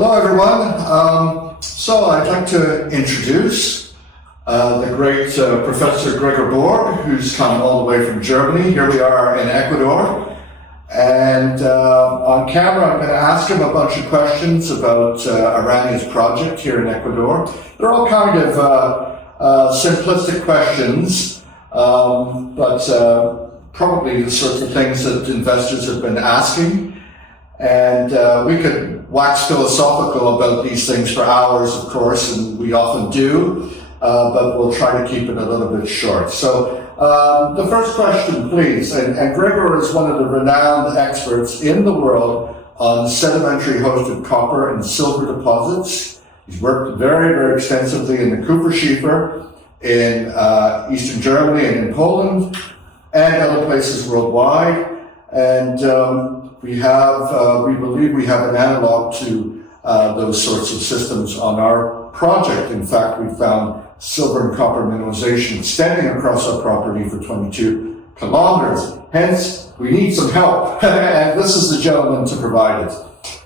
Hello, everyone. So I'd like to introduce the great Professor Gregor Borg, who's come all the way from Germany. Here we are in Ecuador. And on camera, I'm going to ask him a bunch of questions about Aurania's project here in Ecuador. They're all kind of simplistic questions, but probably the sorts of things that investors have been asking. And we could wax philosophical about these things for hours, of course, and we often do, but we'll try to keep it a little bit short. So the first question, please, and Gregor is one of the renowned experts in the world on sedimentary-hosted copper and silver deposits. He's worked very, very extensively in the Cutucu in eastern Germany and in Poland and other places worldwide. And we believe we have an analog to those sorts of systems on our project. In fact, we found silver and copper mineralization extending across our property for 22 kilometers. Hence, we need some help, and this is the gentleman to provide it.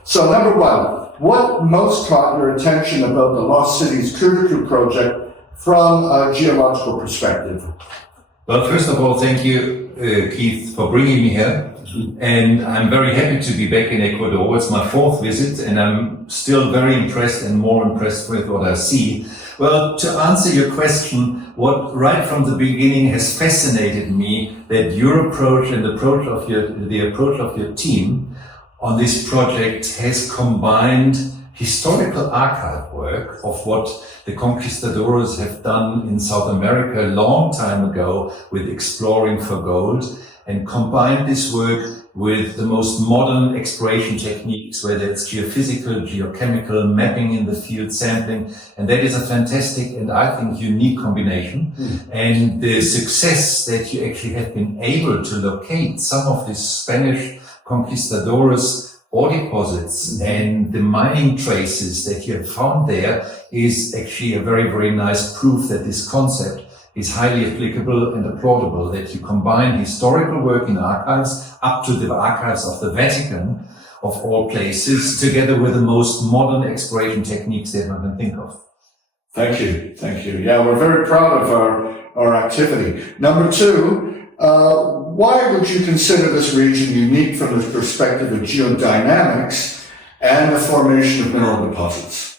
So, number one, what most caught your attention about the Lost Cities Cutucu Project from a geological perspective? Well, first of all, thank you, Keith, for bringing me here. And I'm very happy to be back in Ecuador. It's my fourth visit, and I'm still very impressed and more impressed with what I see. Well, to answer your question, what right from the beginning has fascinated me, that your approach and the approach of your team on this project has combined historical archive work of what the conquistadors have done in South America a long time ago with exploring for gold, and combine this work with the most modern exploration techniques, whether it's geophysical, geochemical, mapping in the field, sampling. And that is a fantastic and I think unique combination. And the success that you actually have been able to locate some of these Spanish conquistadors ore deposits and the mining traces that you have found there is actually a very, very nice proof that this concept is highly applicable and applaudable, that you combine historical work in archives up to the archives of the Vatican, of all places, together with the most modern exploration techniques that one can think of. Thank you. Thank you. Yeah, we're very proud of our activity. Number two, why would you consider this region unique from the perspective of geodynamics and the formation of mineral deposits?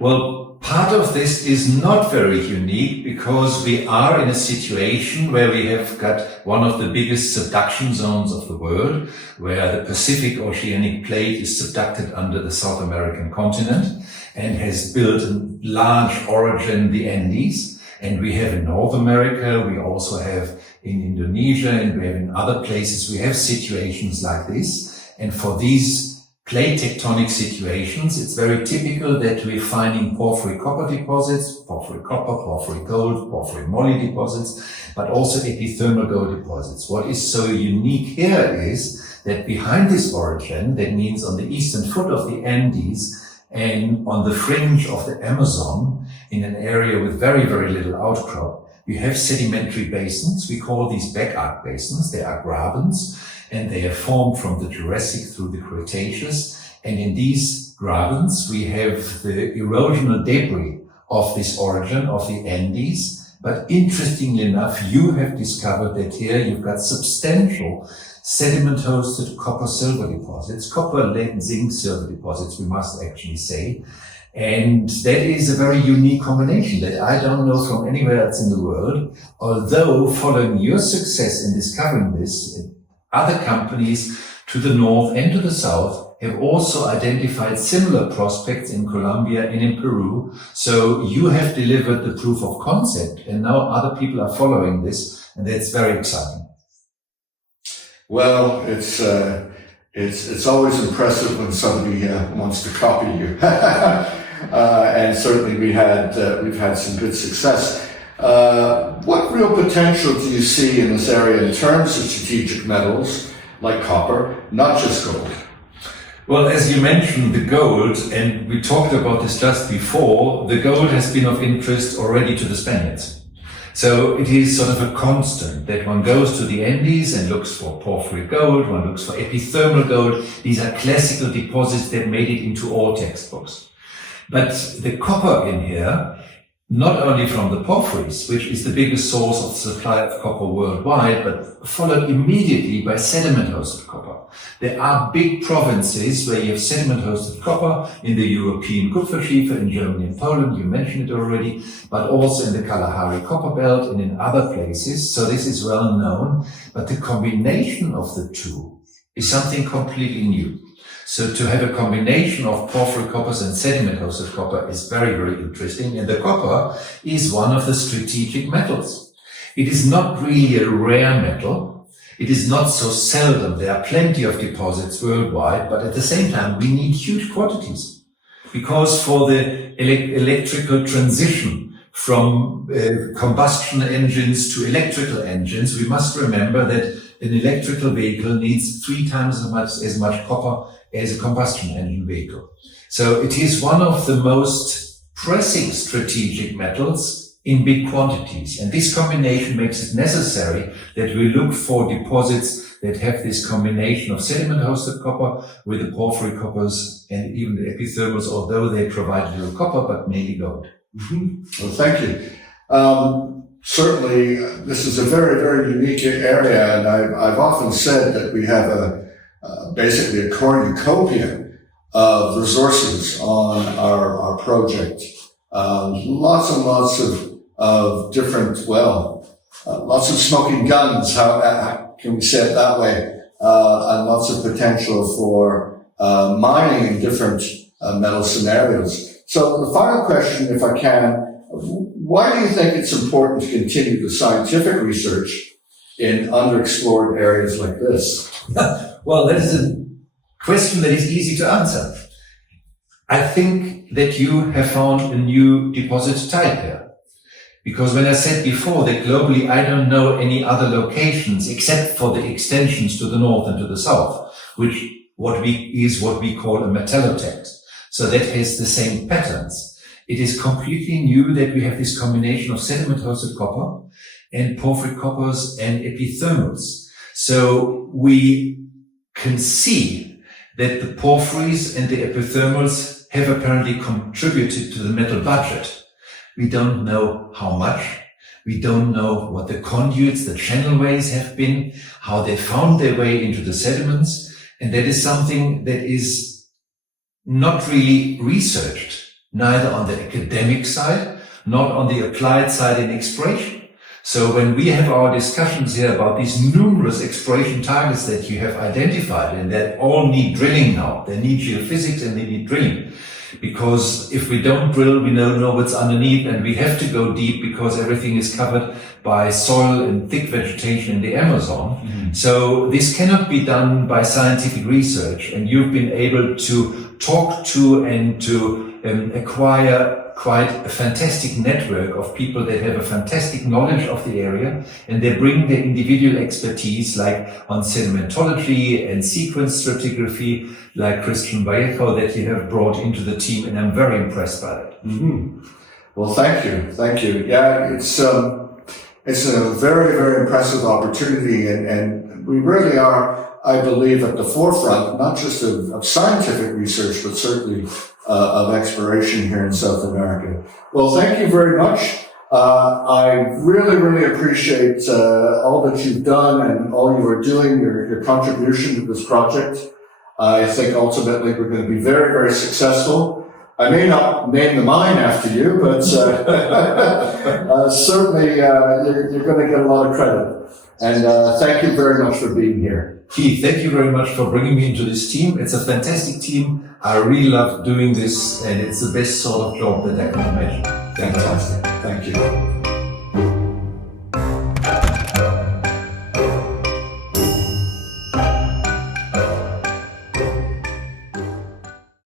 Well, part of this is not very unique because we are in a situation where we have got one of the biggest subduction zones of the world, where the Pacific Oceanic Plate is subducted under the South American continent and has built a large orogeny, the Andes. And we have in North America, we also have in Indonesia, and we have in other places, we have situations like this. And for these plate tectonic situations, it's very typical that we're finding porphyry copper deposits, porphyry copper, porphyry gold, porphyry moly deposits, but also epithermal gold deposits. What is so unique here is that behind this orogeny, that means on the eastern foot of the Andes and on the fringe of the Amazon, in an area with very, very little outcrop, we have sedimentary basins. We call these back arc basins. They are grabens, and they are formed from the Jurassic through the Cretaceous. And in these grabens, we have the erosional debris of this origin of the Andes. But interestingly enough, you have discovered that here you've got substantial sediment-hosted copper-silver deposits, copper, lead, zinc, silver deposits, we must actually say. And that is a very unique combination that I don't know from anywhere else in the world. Although following your success in discovering this, other companies to the north and to the south have also identified similar prospects in Colombia and in Peru. So you have delivered the proof of concept, and now other people are following this, and that's very exciting. Well, it's always impressive when somebody wants to copy you, and certainly we've had some good success. What real potential do you see in this area in terms of strategic metals like copper, not just gold? Well, as you mentioned, the gold, and we talked about this just before, the gold has been of interest already to the Spaniards. So it is sort of a constant that one goes to the Andes and looks for porphyry gold, one looks for epithermal gold. These are classical deposits that made it into all textbooks. But the copper in here, not only from the porphyries, which is the biggest source of supply of copper worldwide, but followed immediately by sediment-hosted copper. There are big provinces where you have sediment-hosted copper in the European Kupferschiefer, in Germany and Poland, you mentioned it already, but also in the Kalahari Copper Belt and in other places. So this is well known, but the combination of the two is something completely new. So to have a combination of porphyry coppers and sediment-hosted copper is very, very interesting. And the copper is one of the strategic metals. It is not really a rare metal. It is not so seldom. There are plenty of deposits worldwide, but at the same time, we need huge quantities. Because for the electrical transition from combustion engines to electrical engines, we must remember that an electrical vehicle needs 3 times as much copper as a combustion engine vehicle. So it is one of the most pressing strategic metals in big quantities. And this combination makes it necessary that we look for deposits that have this combination of sediment-hosted copper with the porphyry coppers and even the epithermals, although they provide little copper, but mainly gold. Mm-hmm. Well, thank you. Certainly, this is a very, very unique area, and I've often said that we have basically a cornucopia of resources on our project. Lots and lots of different, lots of smoking guns, how can we say it that way, and lots of potential for mining in different metal scenarios. So the final question, if I can, why do you think it's important to continue the scientific research in underexplored areas like this? Well, that is a question that is easy to answer. I think that you have found a new deposit type here. Because when I said before that globally I don't know any other locations except for the extensions to the north and to the south, which what we call a metallotext. So that has the same patterns. It is completely new that we have this combination of sediment-hosted copper and porphyry coppers and epithermals. So we can see that the porphyries and the epithermals have apparently contributed to the metal budget. We don't know how much. We don't know what the conduits, the channelways have been, how they found their way into the sediments. And that is something that is not really researched, neither on the academic side, not on the applied side in exploration. So when we have our discussions here about these numerous exploration targets that you have identified and that all need drilling now, they need geophysics and they need drilling. Because if we don't drill, we don't know what's underneath, and we have to go deep because everything is covered by soil and thick vegetation in the Amazon. Mm-hmm. So this cannot be done by scientific research, and you've been able to talk to and to acquire quite a fantastic network of people that have a fantastic knowledge of the area, and they bring their individual expertise, like on sedimentology and sequence stratigraphy, like Christian Vallejo, that you have brought into the team, and I'm very impressed by that. Mm-hmm. Well, thank you. Yeah, it's a very, very impressive opportunity, and we really are, I believe, at the forefront, not just of scientific research, but certainly of exploration here in South America. Well, thank you very much. I really, really appreciate all that you've done and all you are doing, your contribution to this project. I think ultimately we're going to be very, very successful. I may not name the mine after you, but certainly you're going to get a lot of credit. And thank you very much for being here. Keith, thank you very much for bringing me into this team. It's a fantastic team. I really love doing this, and it's the best sort of job that I can imagine. Fantastic. Thank you.